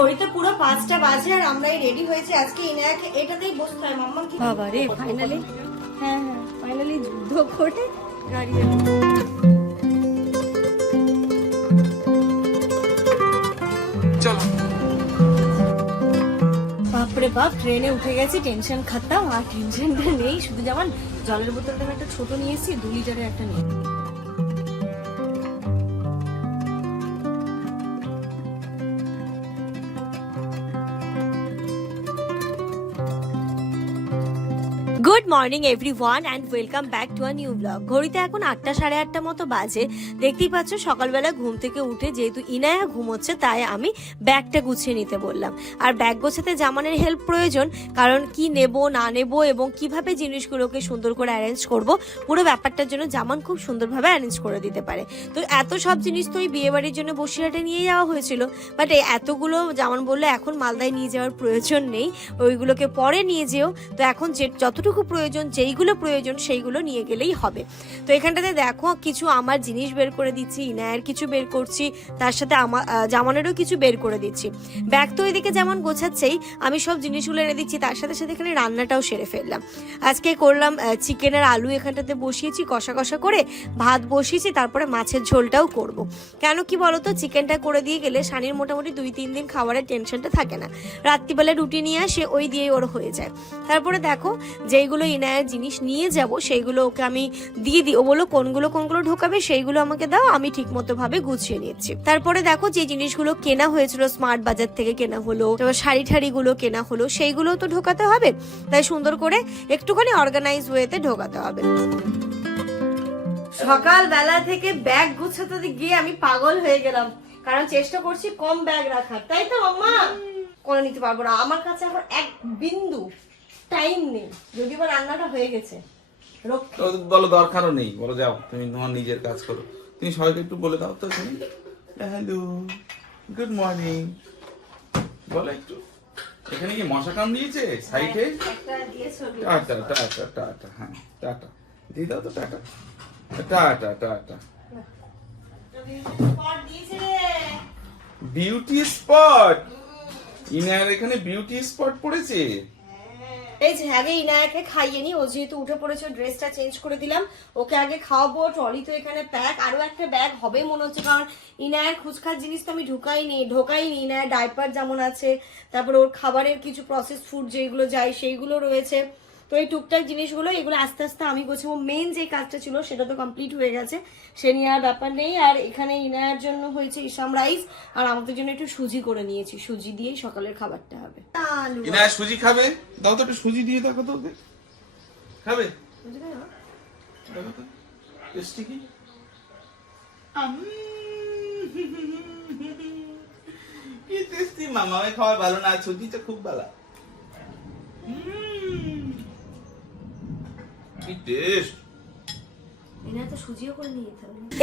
ঘড়িতে পুরো পাঁচটা বাজে আর আমরাই রেডি হয়েছি। আজকে ইনায়াকে এটাতেই বসতে হয়। মাম্মা কি বাবা রে ফাইনালি হ্যাঁ হ্যাঁ ফাইনালি যুদ্ধ করে গাড়ি চলো। বাপরে বাপ ট্রেনে উঠে গেছি টেনশন খাতাম আর টেনশনটা নেই। শুধু যেমন জলের বোতলটা আমি একটা ছোট নিয়েছি দু লিটারের একটা নিয়ে morning everyone and welcome back to a new blog ঘড়িতে এখন আটটা সাড়ে আটটা মতো বাজে। দেখতেই পাচ্ছ, সকালবেলা ঘুম থেকে উঠে যেহেতু ইনায়া ঘুমোচ্ছে, তাই আমি ব্যাগটা গুছিয়ে নিতে বললাম। আর ব্যাগ গোছাতে জামানের হেল্প প্রয়োজন, কারণ কি নেব, না নেব এবং কীভাবে জিনিসগুলোকে সুন্দর করে অ্যারেঞ্জ করব, পুরো ব্যাপারটার জন্য জামান খুব সুন্দরভাবে অ্যারেঞ্জ করে দিতে পারে। তো এত সব জিনিস তো ওই বিয়ে বাড়ির জন্য বসিরহাটে নিয়ে যাওয়া হয়েছিল বাট এতগুলো জামান বলল এখন মালদায় নিয়ে যাওয়ার প্রয়োজন নেই, ওইগুলোকে পরে নিয়ে যেও। তো এখন যে যতটুকু প্রয়োজন যেইগুলো প্রয়োজন সেইগুলো নিয়ে গেলেই হবে। তো এখানটাতে দেখো কিছু আমার জিনিস বের করে দিচ্ছি, ইনায়ের কিছু বের করছি, তার সাথে আমার জামানেরও কিছু বের করে দিচ্ছি। ব্যাগ তো এদিকে যেমন গোছাচ্ছেই, আমি সব জিনিসগুলো এনে দিচ্ছি, তার সাথে সাথে এখানে রান্নাটাও সেরে ফেললাম। আজকে করলাম চিকেন আর আলু এখানটাতে বসিয়েছি, কষা কষা করে ভাত বসিয়েছি, তারপরে মাছের ঝোলটাও করব। কেন কি বলতো চিকেনটা করে দিয়ে গেলে শানির মোটামুটি দুই, তিন দিন খাবারের টেনশনটা থাকে না। রাত্রিবেলা রুটি নিয়ে আসে, ওই দিয়েই ওর হয়ে যায়। তারপরে দেখো, যেইগুলো ইনায়ের জিনিস নিয়ে যাব সেইগুলো ওকে আমি দিয়ে দিই। ও বলো কোনগুলো কোনগুলো ঢোকাবে সেইগুলো আমাকে দাও আমি ঠিক মতো ভাবে গুছিয়ে নিচ্ছি। তারপরে দেখো যে জিনিসগুলো কেনা হয়েছিল স্মার্ট বাজার থেকে কেনা হলো তারপর শাড়ি ঠাড়িগুলো কেনা হলো সেইগুলো তো ঢোকাতে হবে। তাই সুন্দর করে একটুখানি অর্গানাইজ ওয়েতে ঢোকাতে হবে। সকালবেলা থেকে ব্যাগ গুছাতে গিয়ে আমি পাগল হয়ে গেলাম। কারণ চেষ্টা করছি কম ব্যাগ রাখার। তাই তো মাম্মা করে নিতে পারব না। আমার কাছে এখন এক বিন্দু। টাইম নেই। যদি বা রান্নাটা হয়ে গেছে। রক্ষে। বলো দরকারও নেই। বলো যাও তুমি তোমার নিজের কাজ করো। তুমি সবাইকে একটু বলে দাও তো এখানে। হ্যালো গুড মর্নিং বলো একটু। এখানে কি মশা কাম দিয়েছে? সাইডে দিয়েছ টাটা টাটা টাটা হ্যাঁ টাটা। দিয়ে দাও তো tata. Tata tata. Beauty spot ইনার এখানে বিউটি স্পট পড়েছে। এই যে আগে ইনায়াকে খাইয়ে নি ও যেহেতু উঠে পড়েছে ড্রেসটা চেঞ্জ করে দিলাম, ওকে আগে খাওয়াবো, ট্রলি তো এখানে প্যাক আরও একটা ব্যাগ হবে মনে হচ্ছে, কারণ ইনায়ের খুচখার জিনিস তো আমি ঢুকাইনি, ঢোকাইনি ইনায়ের ডাইপার যেমন আছে, তারপর ওর খাবারের কিছু প্রসেস ফুড যেগুলো যায়, সেইগুলো রয়েছে। তো এই টুকটাক জিনিসগুলো এগুলো আস্তে আস্তে আমি গোছাবো। মেন যে কাজটা ছিল সেটা তো কমপ্লিট হয়ে গেছে। সে নিয়ে আর ব্যাপার নেই। আর এখানে ইনায়ের জন্য হয়েছে ইসাম রাইস। আর আমাদের জন্য একটু সুজি করে নিয়েছি। সুজি দিয়েই সকালের খাবারটা হবে। আলু। ইনার সুজি খাবে? দাও তো একটু সুজি দিয়ে দেখো তো খাবে? দেখো তো টেস্টি কি? কি টেস্টি? মামা খাওয়া ভালো না। সুজিটা খুব ভালো। কি টেস্ট ইনায় তো সুজিও করে নিয়ে যেতে হবে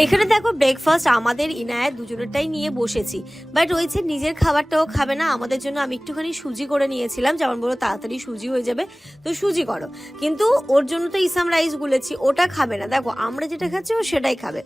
এখানে দেখো ব্রেকফাস্ট আমাদের ইনায়ের দুজনেরটাই নিয়ে বসেছি। বাট রয়েছে নিজের খাবারটাও খাবে না, আমাদের জন্য আমি একটুখানি সুজি করে নিয়েছিলাম। যেমন বলো তাড়াতাড়ি সুজি হয়ে যাবে, তো সুজি করো। কিন্তু ওর জন্য তো ইসাম রাইস গুলেছি, ওটা খাবে না। দেখো, আমরা যেটা খাচ্ছি, ও সেটাই খাবে।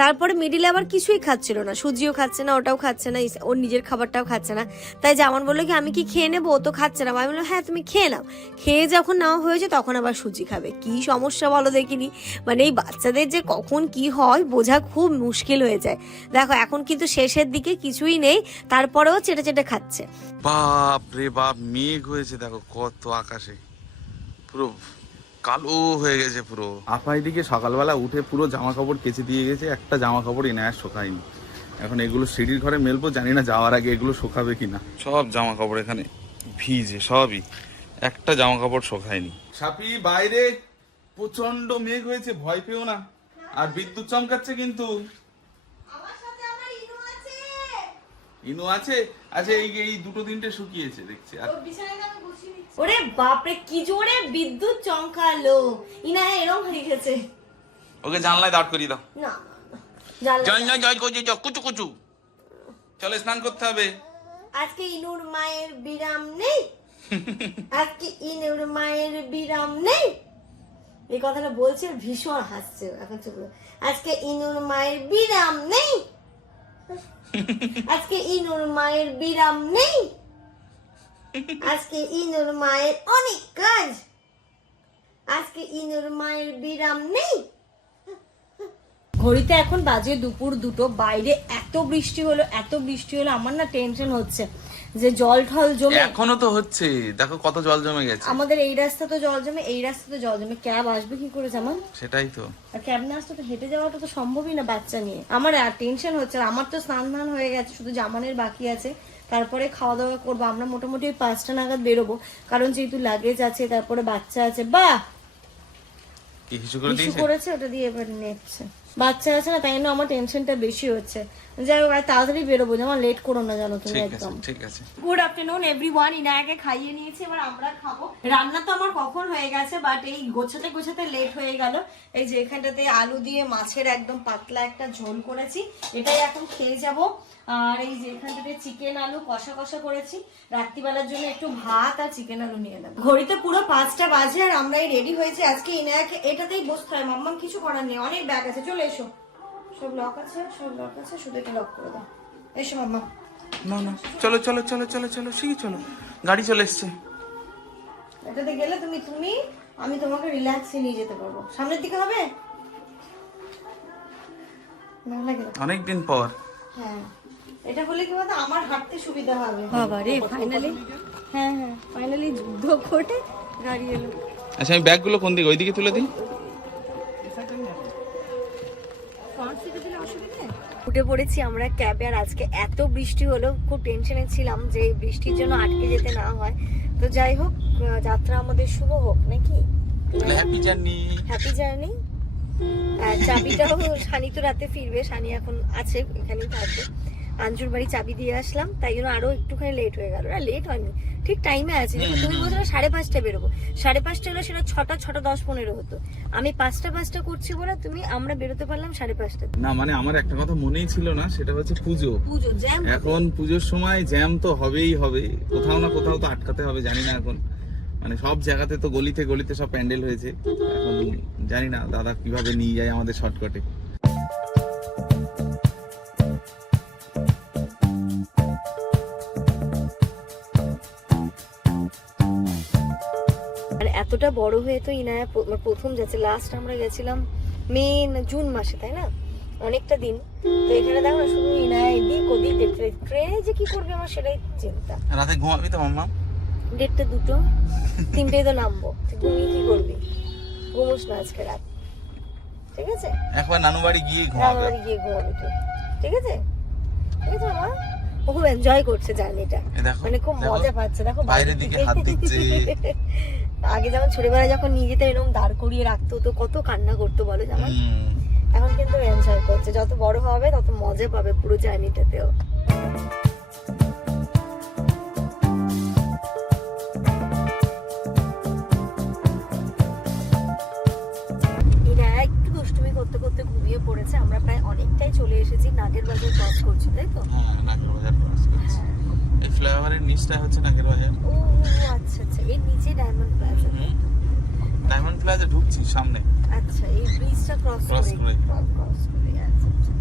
তারপরে মিডিলে আবার কিছুই খাচ্ছিল না, সুজিও খাচ্ছে না, ওটাও খাচ্ছে না ওর নিজের খাবারটাও খাচ্ছে না। তাই যেমন বলল কি, আমি কি খেয়ে নেব? ও তো খাচ্ছে না। আমি বললাম হ্যাঁ তুমি খেয়ে নাও। খেয়ে যখন নেওয়া হয়েছে, তখন আবার সুজি খাবে। কি সমস্যা বলো দেখিনি। মানে এই বাচ্চাদের যে কখন কি হয় বোঝা খুব মুশকিল হয়ে যায়। দেখো এখন কিন্তু শেষের দিকে কিছুই নেই তারপরেও চেটে চেটে খাচ্ছে। বাপ রে বাপ মেঘ হয়েছে দেখো কত আকাশে। পুরো কালো হয়ে গেছে পুরো। আপা এদিকে সকালবেলা উঠে পুরো জামা কাপড় কেচে দিয়ে গেছে একটা জামা কাপড় এনে আর শোকায়নি। এখন এগুলো সিঁড়ির ঘরে মেলবো জানি না যাওয়ার আগে এগুলো শোকাবে কিনা। সব জামা কাপড় এখানে ভিজে সবই। একটা জামা কাপড় শোকায়নি। সাপি বাইরে প্রচণ্ড মেঘ হয়েছে ভয় পেও না। আর বিদ্যুৎ চমকাচ্ছে কিন্তু। ইনু আছে। আচ্ছা এই এই দুটো তিনটে শুকিয়েছে দেখছি। আর ওরে বাপরে কি জোরে বিদ্যুৎ চমকালো। ইনা হয়ে ওকে জানলায় দাঁড় করিয়ে দাও। না জল জল জল করছে জল কুচু কুচু। চলে স্নান করতে হবে। আজকে ইনুর মায়ের বিরাম নেই। আজকে ইনুর মায়ের বিরাম নেই। এই কথাটা বলছে ভীষণ হাসছে। এখন চুপ আজকে ইনুর মায়ের বিরাম নেই। আজকে ইনুর মায়ের বিরাম নেই। আজকে ইনুর মায়ের অনেক কাজ। আজকে ইনুর মায়ের বিরাম নেই। ঘড়িতে এখন বাজে দুপুর দুটো, বাইরে এত বৃষ্টি হলো, এত বৃষ্টি হলো, আমার না টেনশন হচ্ছে। যে জল ঠল জমে। এখনও তো হচ্ছে। দেখো কত জল জমে গেছে। আমাদের এই রাস্তা তো জল জমে এই রাস্তা তো জল জমে। ক্যাব আসবে কি করে জামান? সেটাই তো। আর ক্যাব না আসলে তো হেঁটে যাওয়াটা তো সম্ভবই না বাচ্চা নিয়ে। আমার আর টেনশন হচ্ছে আমার তো স্নান ধান হয়ে গেছে শুধু জামানের বাকি আছে। তারপরে খাওয়া দাওয়া করব। আমরা মোটামুটি ওই পাঁচটা নাগাদ বেরোবো। কারণ যেহেতু লাগেজ আছে তারপরে বাচ্চা আছে বা কিছু করেছে ওটা দিয়ে এবার নেচ্ছে। বাচ্চা আছে না তাই জন্য আমার টেনশনটা বেশি হচ্ছে। যাই হোক আর তাড়াতাড়ি বেরোবো যেমন লেট করো না জানো তুমি একদম। ঠিক আছে। গুড আফটারনুন এভরিওয়ান ইনায়াকে খাইয়ে নিয়েছি এবার আমরা খাব। রান্না তো আমার কখন হয়ে গেছে বাট এই গোছাতে গোছাতে লেট হয়ে গেল। এই যে এখানটাতে আলু দিয়ে মাছের একদম পাতলা একটা ঝোল করেছি এটাই এখন খেয়ে যাব। আর এই যে এখান থেকে চিকেন আলু কষা কষা করেছি। রাত্রিবেলার জন্য একটু ভাত আর চিকেন আলু নিয়ে নেব। ঘড়িতে পুরো পাঁচটা বাজে আর আমরা এই রেডি হয়েছি। আজকে ইনায়াকে এটাতেই বসতে হয়। মাম্মাম কিছু করার নেই। অনেক ব্যাগ আছে। চলে এসো। সব লক আছে সব লক আছে। শুধু এটা লক করে দাও। এসো মাম্মা না না। চলো চলো চলো চলো চলো। শিখে চলো। গাড়ি চলে এসছে। এটাতে গেলে তুমি তুমি আমি তোমাকে রিল্যাক্সে নিয়ে যেতে পারব। সামনের দিকে হবে? অনেকদিন পর। হ্যাঁ। এটা হলে কি বলতো আমার হাঁটতে সুবিধা হবে। বাবা রে ফাইনালি হ্যাঁ হ্যাঁ ফাইনালি যুদ্ধ করে গাড়ি এলো। আচ্ছা আমি ব্যাগগুলো কোন দিকে? ওইদিকে তুলে দিই। উঠে পড়েছি আমরা ক্যাবে আর আজকে এত বৃষ্টি হলো খুব টেনশনে ছিলাম যে বৃষ্টির জন্য আটকে যেতে না হয়। তো যাই হোক যাত্রা আমাদের শুভ হোক নাকি? হ্যাপি জার্নি হ্যাপি জার্নি চাবিটাও সানি তো রাতে ফিরবে সানি এখন আছে এখানেই থাকবে। আঞ্জুর বাড়ি চাবি দিয়ে আসলাম তাই জন্য আরও একটুখানি লেট হয়ে গেল। না লেট হয়নি ঠিক টাইমে আছে। তুমি বলছো সাড়ে পাঁচটা বেরোবো। সাড়ে পাঁচটা হলো সেটা ছটা ছটা দশ পনেরো হতো। আমি পাঁচটা পাঁচটা করছি বলে তুমি আমরা বেরোতে পারলাম সাড়ে পাঁচটা। না মানে আমার একটা কথা মনেই ছিল না সেটা হচ্ছে পুজো। পুজো জ্যাম এখন পুজোর সময় জ্যাম তো হবেই হবে। কোথাও না কোথাও তো আটকাতে হবে জানি না এখন। মানে সব জায়গাতে তো গলিতে গলিতে সব প্যান্ডেল হয়েছে। এখন জানি না দাদা কীভাবে নিয়ে যায় আমাদের শর্টকাটে বড় হয়ে তো ইনায়া মানে প্রথম যাচ্ছে লাস্ট আমরা গেছিলাম মে জুন মাসে তাই না? অনেকটা দিন। তো এখানে দেখো না শুধু ইনায়া এদিক ওদিক দেখতে ট্রেনে যে কি করবে আমার সেটাই চিন্তা। রাতে ঘুমাবি তো মাম্মা? দেড়টা দুটো তিনটেই তো নামবো। ঘুমিয়ে কি করবি? ঘুমোস না আজকে রাত। ঠিক আছে? একবার নানু বাড়ি গিয়ে ঘুমাবে। রান্নাবাড়ি গিয়ে ঘুমাবি তুই ঠিক আছে? ঠিক আছে মা ও খুব এনজয় করছে জার্নিটা। মানে খুব মজা পাচ্ছে। দেখো বাইরের দিকে হাত দিচ্ছে। আগে যেমন ছোটবেলায় যখন নিয়ে যেতে এরকম দাঁড় করিয়ে রাখতো তো কত কান্না করতো বলো যেমন এখন কিন্তু এনজয় করছে। যত বড় হবে তত মজা পাবে পুরো জার্নিটাতেও করতে করতে ঘুমিয়ে পড়েছে। আমরা প্রায় অনেকটাই চলে এসেছি নাগের বাজার ক্রস করছি তাই তো? হ্যাঁ নাগের বাজার cross করছি। এই ফ্লাইওভারের নিচটা হচ্ছে নাগের বাজার ও আচ্ছা আচ্ছা। এর নিচে ডায়মন্ড প্লাজা ডায়মন্ড প্লাজা ঢুকছি সামনে। আচ্ছা এই ব্রিজটা ক্রস Cross করে করে। ক্রস করে আচ্ছা আচ্ছা।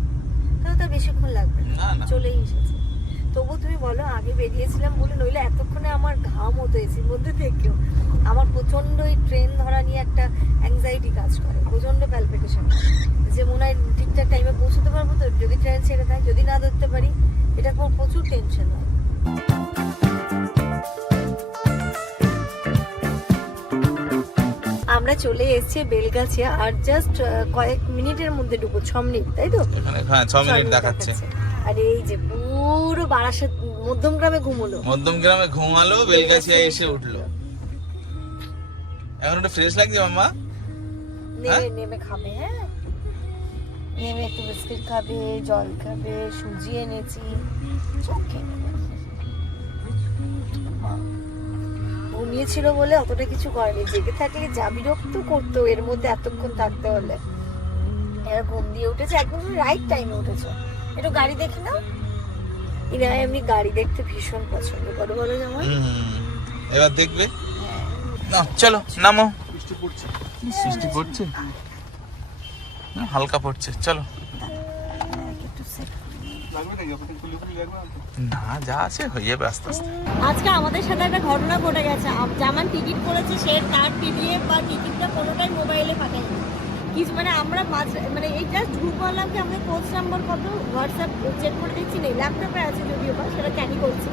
তাহলে তার বেশিক্ষণ লাগবে না। না। চলেই এসেছে। তবু তুমি বলো আগে বেরিয়েছিলাম বলে নইলে এতক্ষণে আমার ঘাম হতো এসির মধ্যে থেকেও। আমার প্রচণ্ড এই ট্রেন ধরা নিয়ে একটা অ্যাংজাইটি কাজ করে প্রচণ্ড প্যালপিটেশন যে মনে হয় ঠিকঠাক টাইমে পৌঁছতে পারব তো যদি ট্রেন ছেড়ে দেয় যদি না ধরতে পারি এটা আমার প্রচুর টেনশন হয়। আমরা চলে এসেছি বেলগাছিয়া আর জাস্ট কয়েক মিনিটের মধ্যে ঢুকবো ছ মিনিট তাই তো? হ্যাঁ ছ মিনিট দেখাচ্ছে। আর এই যে পুরো বারাসাত মধ্যম গ্রামে ঘুমলো। মধ্যম গ্রামে ঘুমালো বেলগাছিয়া এসে উঠল। এখন একটু ফ্রেশ লাগছে মাম্মা? নেমে নেমে খাবে হ্যাঁ? নেমে একটু বিস্কিট খাবে জল খাবে সুজি এনেছি। নেবে। ঘুমিয়েছিল বলে অতটা কিছু করেনি। জেগে থাকলে যা বিরক্ত করতো এর মধ্যে এতক্ষণ থাকতে হলে। এরা ঘুম দিয়ে উঠেছে একদম রাইট টাইমে উঠেছে। একটু গাড়ি দেখি না ইরা এমনি গাড়ি দেখতে ভীষণ পছন্দ করে বলো যেমন এবার দেখবে? না চলো নামো। বৃষ্টি পড়ছে। বৃষ্টি পড়ছে? হালকা পড়ছে। চলো। না, যা আছে, হয়ে যাবে আস্তে আস্তে। আজকে আমাদের সাথে একটা ঘটনা ঘটে গেছে। জামান টিকিট করেছে, সে তার পিডিএফ বা টিকিটটা কোনোটাই মোবাইলে পাঠায়নি। কিছু মানে আমরা মাঝ মানে এই জাস্ট বললাম কি আমাদের কোচ নাম্বার কত হোয়াটসঅ্যাপ চেক করে দেখছি নেই। ল্যাপটপে আছে যদিও বা, সেটা ক্যারি করছি।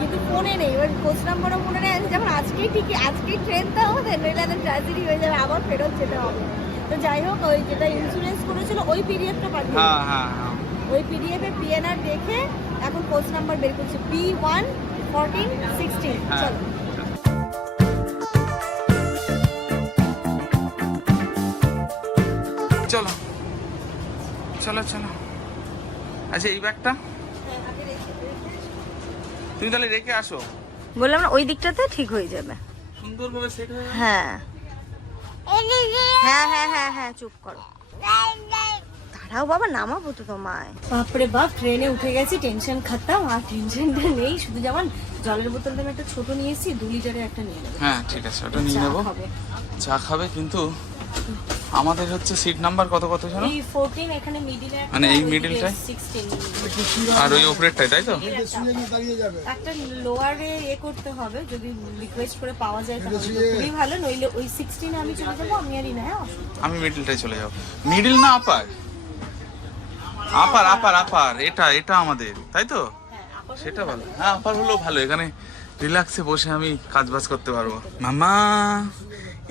কিন্তু ফোনে নেই। এবার কোচ নাম্বারও মনে নেই। যেমন আজকেই টিকিট আজকেই ট্রেনটা আমাদের, নইলে একটা ট্র্যাজেডি হয়ে যাবে। আবার ফেরত যেতে হবে। তো যাই হোক ওই যেটা ইন্স্যুরেন্স করেছিল ওই পিডিএফটা পাঠিয়ে হ্যাঁ হ্যাঁ হ্যাঁ। ওই পিডিএফ এ পিএনআর দেখে এখন কোচ নাম্বার বের করছে পি ওয়ান ফোরটিন সিক্সটিন হ্যাঁ চলো। চলো চলো চলো। আচ্ছা এই ব্যাগটা? তুমি তাহলে রেখে আসো। বললাম না ওই দিকটাতে ঠিক হয়ে যাবে। সুন্দরভাবে সেট হয়ে হ্যাঁ। হ্যাঁ হ্যাঁ হ্যাঁ হ্যাঁ চুপ করো। দাঁড়াও বাবা নামাবো তো তোমায়। বাপরে বাপ ট্রেনে উঠে গেছি টেনশন খাতাম আর টেনশনটা নেই। শুধু যেমন জলের বোতলটা আমি একটা ছোট নিয়ে এসেছি দু লিটারের একটা নিয়ে নেব। হ্যাঁ ঠিক আছে ওটা নিয়ে নেব। চা খাবে কিন্তু আমাদের হচ্ছে সিট নাম্বার কত কত মিডিলে মানে এই? সিক্সটিন আর ওই উপরেরটাই তাই তো? একটা লোয়ারে এ করতে হবে যদি রিকোয়েস্ট করে পাওয়া যায় তাহলে। খুবই ভালো নইলে ওই সিক্সটিনে আমি চলে যাব আমি আর ইনা হ্যাঁ? আমি মিডলটাই চলে যাব। মিডল না আপার আপার আপার আপার এটা এটা আমাদের তাই তো? সেটা ভালো। হ্যাঁ আপার হলো ভালো এখানে রিল্যাক্সে বসে আমি কাজ বাজ করতে পারব। মামা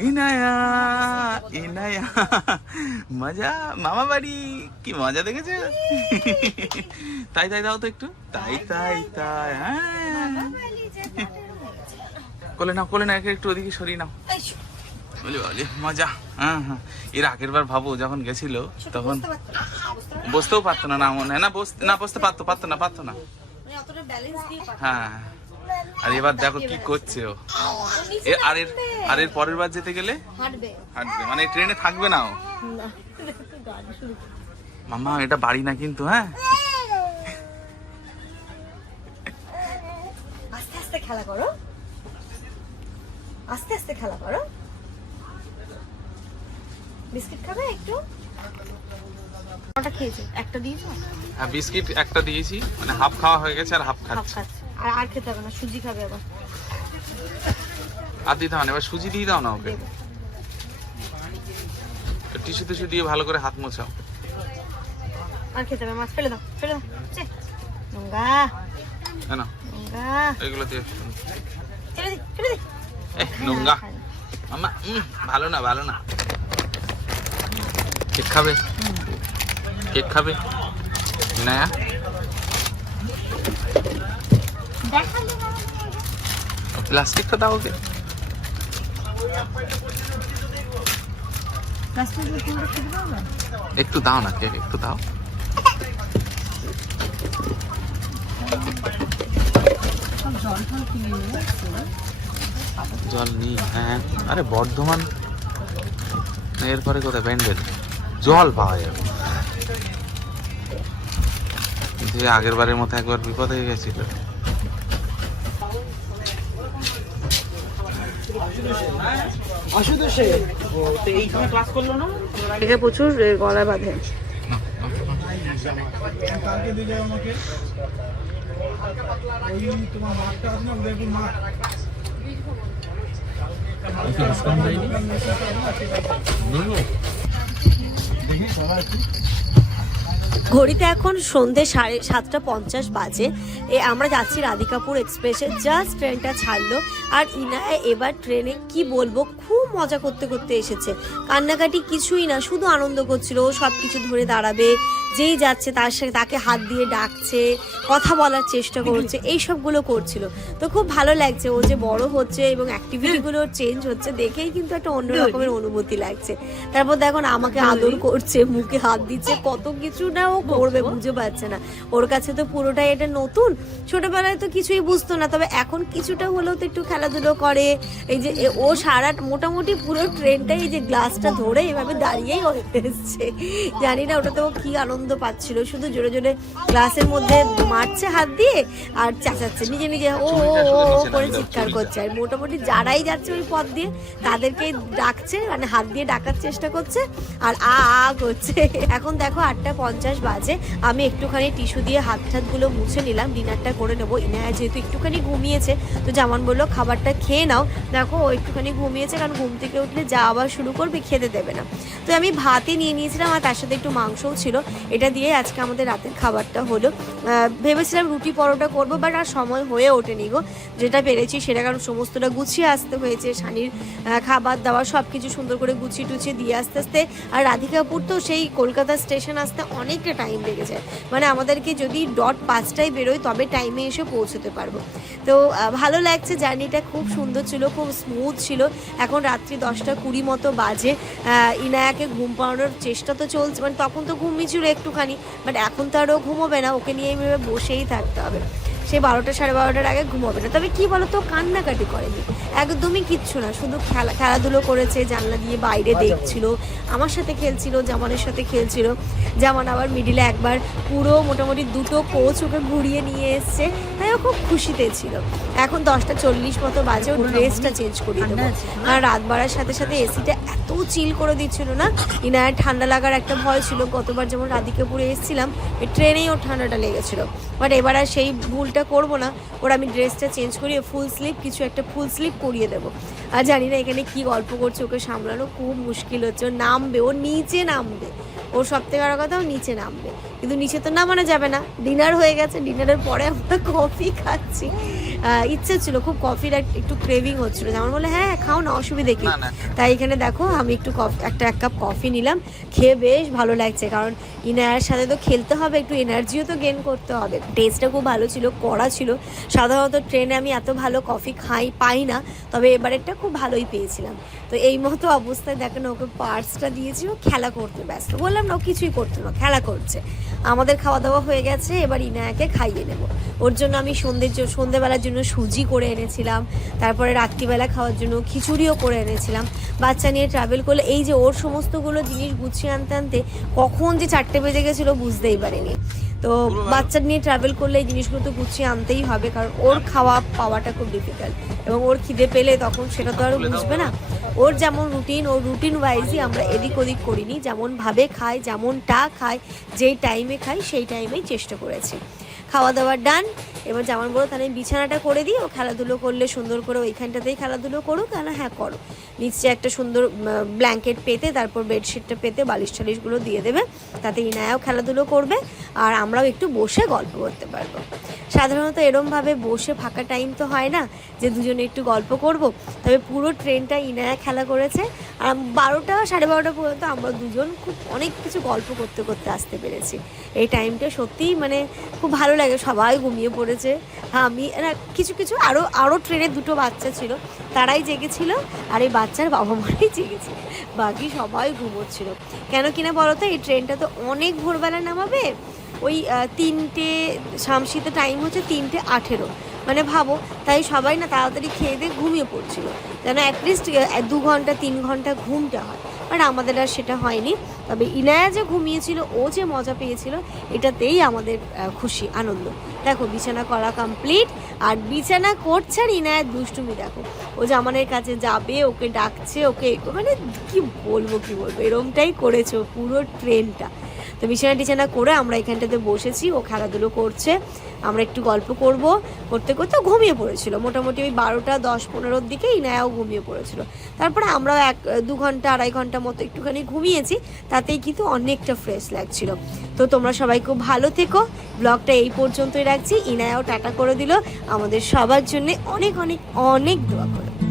ইনায়া ইনায়া। মজা মামা বাড়ি কি মজা দেখেছে? তাই তাই দাও তো একটু। তাই তাই তাই হ্যাঁ। কোলে নাও কোলে না একটু ওদিকে সরিয়ে নাও। বলি বলি মজা হ্যাঁ হ্যাঁ। এর আগের বার ভাবো যখন গেছিল তখন বসতেও পারতো না না মনে হয়। না বসতে না বসতে পারতো পারতো না পারতো না। মানে। হ্যাঁ। আর এবার দেখো কি করছে ও। আর এর আর এর পরের বার যেতে গেলে? হাঁটবে। হাঁটবে। মানে ট্রেনে থাকবে না ও? মামা এটা বাড়ি না কিন্তু হ্যাঁ? আস্তে আস্তে খেলা করো। আস্তে আস্তে খেলা করো। বিস্কিট খাবে একটু? খেয়েছো? একটা দিয়েছ? হ্যাঁ বিস্কিট একটা দিয়েছি। মানে হাফ খাওয়া হয়ে গেছে আর হাফ খাচ্ছে। আর আর খেতে হবে না সুজি খাবে আবার। আর দিতে হবে না এবার সুজি দিয়ে দাও না ওকে। দেবো। টিস্যু টিস্যু দিয়ে ভালো করে হাত মোছাও। আর খেতে হবে মাছ ফেলে দাও ফেলে দাও। নোংরা। কেন? নোংরা। এগুলো দিয়ে ফেলে দি ফেলে দি। নোংরা। মামা ভালো না ভালো না। কেক খাবে? কেক খাবে? দেখালে প্লাস্টিকটা দাও ওকে একটু দাও না কেক একটু দাও। জল নি হ্যাঁ। আরে বর্ধমান, এরপরে কোথায়? ব্যান্ডেল। জল পাওয়া যাবে। যে আগের বারের মতো একবার বিপদ হয়ে গেছিল। একে প্রচুর এ, গলায় বাঁধে। কালকে দিলে আমাকে। ওই তোমার মাঠটা আছে না উদয়পুর মাঠ দেখি করা একটু ঘড়িতে এখন সন্ধে সাড়ে সাতটা পঞ্চাশ বাজে। এ, আমরা যাচ্ছি রাধিকাপুর এক্সপ্রেসে জাস্ট ট্রেনটা ছাড়লো। আর ইনায় এবার ট্রেনে কি বলব? খুব মজা করতে করতে এসেছে। কান্নাকাটি কিছুই না, শুধু আনন্দ করছিল। সব কিছু ধরে দাঁড়াবে। যেই যাচ্ছে তার সাথে তাকে হাত দিয়ে ডাকছে কথা বলার চেষ্টা করছে এই সবগুলো করছিল। তো খুব ভালো লাগছে ও যে বড় হচ্ছে এবং অ্যাক্টিভিটিগুলো চেঞ্জ হচ্ছে দেখেই কিন্তু একটা অন্য রকমের অনুভূতি লাগছে। তারপর দেখুন আমাকে আদর করছে মুখে হাত দিচ্ছে কত কিছু না ও করবে বুঝে পাচ্ছে না। ওর কাছে তো পুরোটাই এটা নতুন। ছোটবেলায় তো কিছুই বুঝতো না তবে এখন কিছুটা হলেও তো একটু খেলাধুলো করে। এই যে ও সারা মোটামুটি পুরো ট্রেনটাই এই যে গ্লাসটা ধরে এভাবে দাঁড়িয়েই হয়ে এসছে। জানি না ওটাতে ও কি আনন্দ আনন্দ পাচ্ছিল। শুধু জোরে জোরে ক্লাসের মধ্যে মারছে হাত দিয়ে আর চেঁচাচ্ছে। নিজে নিজে ও ও করে চিৎকার করছে। আর মোটামুটি যারাই যাচ্ছে ওই পথ দিয়ে, তাদেরকে ডাকছে মানে হাত দিয়ে ডাকার চেষ্টা করছে আর আ আ, করছে। এখন দেখো আটটা পঞ্চাশ বাজে। আমি একটুখানি টিস্যু দিয়ে হাত টাতগুলো মুছে নিলাম। ডিনারটা করে নেব। ইনায়া যেহেতু একটুখানি ঘুমিয়েছে, তো যেমন বলল, খাবারটা খেয়ে নাও। দেখো ও একটুখানি ঘুমিয়েছে, কারণ ঘুম থেকে উঠলে যা আবার শুরু করবে, খেতে দেবে না। তো আমি ভাতই নিয়ে নিয়েছিলাম আর তার সাথে একটু মাংসও ছিল। এটা দিয়ে আজকে আমাদের রাতের খাবারটা হলো। ভেবেছিলাম রুটি পরোটা করব বাট আর সময় হয়ে ওঠেনি গো। যেটা পেরেছি সেটা, কারণ সমস্তটা গুছিয়ে আসতে হয়েছে। সানির খাবার দাবার সব কিছু সুন্দর করে গুছিয়ে টুছিয়ে দিয়ে আস্তে আস্তে। আর রাধিকাপুর তো সেই কলকাতা স্টেশন আসতে অনেকটা টাইম লেগে যায়। মানে আমাদেরকে যদি ডট পাঁচটায় বেরোয়, তবে টাইমে এসে পৌঁছতে পারব। তো ভালো লাগছে, জার্নিটা খুব সুন্দর ছিল, খুব স্মুথ ছিল। এখন রাত্রি দশটা কুড়ি মতো বাজে। ইনায়াকে ঘুম পাড়ানোর চেষ্টা তো চলছে মানে তখন তো ঘুমিয়েছিল একটুখানি বাট এখন তো আরও ঘুমোবে না ওকে নিয়ে এইভাবে বসেই থাকতে হবে। সে বারোটা সাড়ে বারোটার আগে ঘুমাবে না। তবে কি বলতো কান্নাকাটি করেনি। একদমই কিচ্ছু না শুধু খেলা খেলাধুলো করেছে জানলা দিয়ে বাইরে দেখছিল আমার সাথে খেলছিল জামানের সাথে খেলছিল। জামান আবার মিডিলে একবার পুরো মোটামুটি দুটো কোচ ওকে ঘুরিয়ে নিয়ে এসছে। তাই ও খুব খুশিতে ছিল। এখন দশটা চল্লিশ মতো বাজে ও ড্রেসটা চেঞ্জ করিয়ে দেবো। আর রাত বাড়ার সাথে সাথে এসিটা এত চিল করে দিচ্ছিল না ইনায়ের ঠান্ডা লাগার একটা ভয় ছিল। গতবার যেমন রাধিকাপুরে এসেছিলাম ট্রেনেই ওর ঠান্ডাটা লেগেছিল। বাট এবার আর সেই ভুলটা করব না ওর আমি ড্রেসটা চেঞ্জ করিয়ে ফুল স্লিপ কিছু একটা ফুল স্লিপ করিয়ে দেবো। আর জানি না এখানে কি গল্প করছে ওকে সামলানো খুব মুশকিল হচ্ছে ও নামবে ও নিচে নামবে। ওর সব থেকে বড় কথা ও নিচে নামবে। কিন্তু নিচে তো নামানো যাবে না ডিনার হয়ে গেছে ডিনারের পরে আমরা কফি খাচ্ছি। ইচ্ছে ছিল খুব কফির একটু ক্রেভিং হচ্ছিল। যেমন বলে হ্যাঁ খাও না অসুবিধে কি। তাই এখানে দেখো আমি একটু কফি একটা এক কাপ কফি নিলাম। খেয়ে বেশ ভালো লাগছে কারণ ইনায়ার সাথে তো খেলতে হবে, একটু এনার্জিও তো গেন করতে হবে। টেস্টটা খুব ভালো ছিল, কড়া ছিল। সাধারণত ট্রেনে আমি এত ভালো কফি খাই, পাই না, তবে এবারেরটা খুব ভালোই পেয়েছিলাম। তো এই মতো অবস্থায় দেখেন ওকে পার্সটা দিয়েছি, ও খেলা করতে ব্যস্ত। বললাম, না, ও কিছুই করতো না, খেলা করছে। আমাদের খাওয়া দাওয়া হয়ে গেছে, এবার ইনায়াকে খাইয়ে নেব। ওর জন্য আমি সন্ধ্যের সন্ধ্যেবেলার জন্য সুজি করে এনেছিলাম, তারপরে রাত্রিবেলা খাওয়ার জন্য খিচুড়িও করে এনেছিলাম। বাচ্চা নিয়ে ট্রাভেল করলে, এই যে ওর সমস্তগুলো জিনিস গুছিয়ে আনতে আনতে কখন যে চারটে বেজে গেছিল বুঝতেই পারিনি। তো বাচ্চা নিয়ে ট্রাভেল করলে এই জিনিসগুলো তো গুছিয়ে আনতেই হবে কারণ ওর খাওয়া পাওয়াটা খুব ডিফিকাল্ট এবং ওর খিদে পেলে তখন সেটা তো আর বুঝবে না। ওর যেমন রুটিন ওর রুটিন ওয়াইজই আমরা এদিক ওদিক করিনি। যেমন ভাবে খাই যেমনটা খায় যেই টাইমে খাই সেই টাইমেই চেষ্টা করেছি। খাওয়া দাওয়া ডান এবার যেমন বলো তাহলে বিছানাটা করে দিই ও খেলাধুলো করলে সুন্দর করে ওইখানটাতেই খেলাধুলো করুক কেন হ্যাঁ করো নিচে একটা সুন্দর ব্ল্যাঙ্কেট পেতে, তারপর বেডশিটটা পেতে বালিশ টালিশগুলো দিয়ে দেবে। তাতে ইনায়াও খেলাধুলো করবে আর আমরাও একটু বসে গল্প করতে পারব। সাধারণত এরমভাবে বসে ফাঁকা টাইম তো হয় না যে দুজনে একটু গল্প করব। তবে পুরো ট্রেনটা ইনায়া খেলা করেছে। আর বারোটা, সাড়ে বারোটা পর্যন্ত আমরা দুজন খুব অনেক কিছু গল্প করতে করতে আসতে পেরেছি। এই টাইমটা সত্যিই মানে খুব ভালো লাগে। সবাই ঘুমিয়ে পড়েছে। হ্যাঁ আমি কিছু কিছু আরও আরও ট্রেনে দুটো বাচ্চা ছিল, তারাই জেগেছিল, আর এই বাচ্চার বাবা মাই জেগেছিল বাকি সবাই ঘুমোচ্ছিল। কেন কিনা বলো তো এই ট্রেনটা তো অনেক ভোরবেলা নামাবে, ওই তিনটে শামসিতে টাইম হচ্ছে তিনটে আঠেরো। মানে ভাবো, তাই সবাই না তাড়াতাড়ি খেয়ে দিয়ে ঘুমিয়ে পড়ছিল। যেন অ্যাটলিস্ট দু ঘণ্টা, তিন ঘণ্টা ঘুমটা হয়। বাট আমাদের আর সেটা হয়নি। তবে ইনায়া যে ঘুমিয়েছিল, ও যে মজা পেয়েছিল, এটাতেই আমাদের খুশি, আনন্দ। দেখো, বিছানা করা কমপ্লিট আর বিছানা করছে আর ইনায়ের দুষ্টুমি, দেখো। ও জামানের কাছে যাবে, ওকে ডাকছে, ওকে মানে কি বলব কি বলব? এরমটাই করেছে পুরো ট্রেনটা তো বিছানা টিছানা করে আমরা এখানটাতে বসেছি, ও খেলাধুলো করছে। আমরা একটু গল্প করব। করতে করতে ঘুমিয়ে পড়েছিল। মোটামুটি ওই বারোটা দশ পনেরোর দিকে ইনায়াও ঘুমিয়ে পড়েছিল। তারপরে আমরাও এক, দু ঘণ্টা, আড়াই ঘণ্টা মতো একটুখানি ঘুমিয়েছি। তাতেই কিন্তু অনেকটা ফ্রেশ লাগছিল। তো তোমরা সবাই খুব ভালো থেকো। ব্লগটা এই পর্যন্তই রাখছি। ইনায়াও টাটা করে দিল। আমাদের সবার জন্য অনেক অনেক অনেক দোয়া করো।